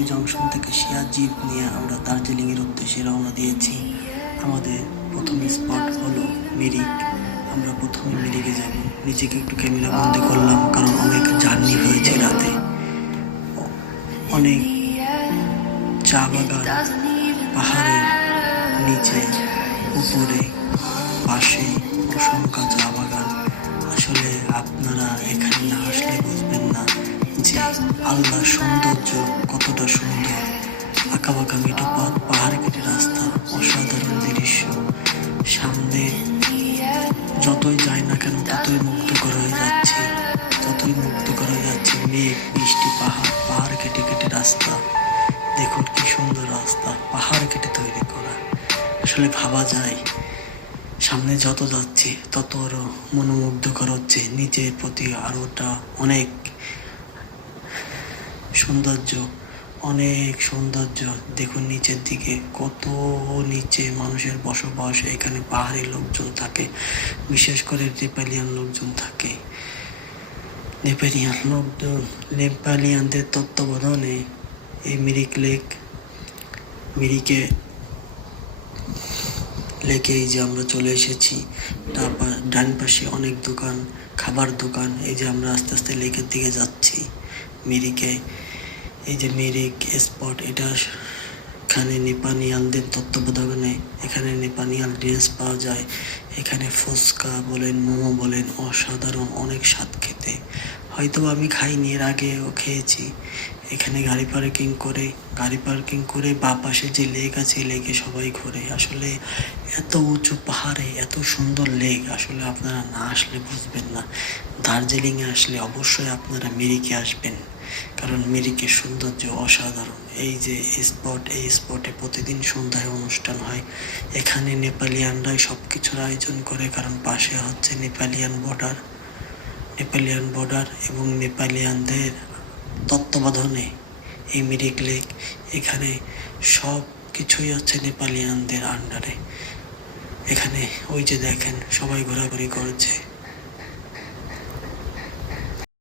Siliguri junction থেকে share zip নিয়ে আমরা দার্জিলিংয়ের উদ্দেশ্যে রওনা দিয়েছি। আমাদের প্রথম স্পট হলো মিরিক। আমরা প্রথমে মিরিকে যাব। নিজেকে একটু ক্যামেরা বন্দি করলাম, কারণ অনেক জার্নি হয়েছে রাতে। অনেক চা বাগান, পাহাড়ের নিচে, উপরে, পাশে অসংখ্য চা বাগান। আসলে আপনারা এখানে না আসলে বুঝবেন না যে আল্লাহর সৌন্দর্য কতটা সুন্দর। আঁকাবাঁকা মেঠো পথ, পাহাড় কেটে রাস্তা, অসাধারণ দৃশ্য। সামনে যতই যাই না কেন ততই মুগ্ধকর হয়ে যাচ্ছে, মেঘ, বৃষ্টি, পাহাড় কেটে কেটে রাস্তা। দেখুন কি সুন্দর রাস্তা, পাহাড় কেটে তৈরি করা। আসলে ভাবা যায় সামনে যত যাচ্ছে তত আরো মনোমুগ্ধকর হচ্ছে। নিচের প্রতি আরোটা অনেক সৌন্দর্য। দেখুন নিচের দিকে কত নিচে মানুষের বসবাস। এখানে পাহাড়ি লোকজন থাকে, বিশেষ করে নেপালিয়ান লোকজন থাকে। নেপালিয়ানদের তত্ত্বাবধানে এই মিরিকে লেকে এই যে আমরা চলে এসেছি। ডান পাশে অনেক দোকান, খাবার দোকান। এই যে আমরা আস্তে আস্তে লেকের দিকে যাচ্ছি মিরিকে। এই যে মিরিক স্পট, এখানে নেপালিয়ানদের তত্ত্বাবধানে এখানে নেপালিয়ান ড্রেস পাওয়া যায়। এখানে ফুচকা বলেন, মোমো বলেন, অসাধারণ, অনেক স্বাদ খেতে। হয়তো আমি খাইনি, এর আগেও খেয়েছি। এখানে গাড়ি পার্কিং করে বা পাশে যে লেক আছে লেকে সবাই ঘোরে। আসলে এত উঁচু পাহাড়ে এত সুন্দর লেক, আসলে আপনারা না আসলে বুঝবেন না। দার্জিলিংয়ে আসলে অবশ্যই আপনারা মিরিকে আসবেন, কারণ মিরিকের সৌন্দর্য অসাধারণ। এই যে স্পট, এই স্পটে প্রতিদিন সন্ধ্যায় অনুষ্ঠান হয়। এখানে নেপালিয়ানরাই সব কিছুর আয়োজন করে, কারণ পাশে হচ্ছে নেপালিয়ান বর্ডার এবং নেপালিয়ানদের তত্ত্বাবধানে এই মিরিক লেক। এখানে সব কিছুই হচ্ছে নেপালিয়ানদের আন্ডারে। এখানে ওই যে দেখেন সবাই ঘোরাঘুরি করছে।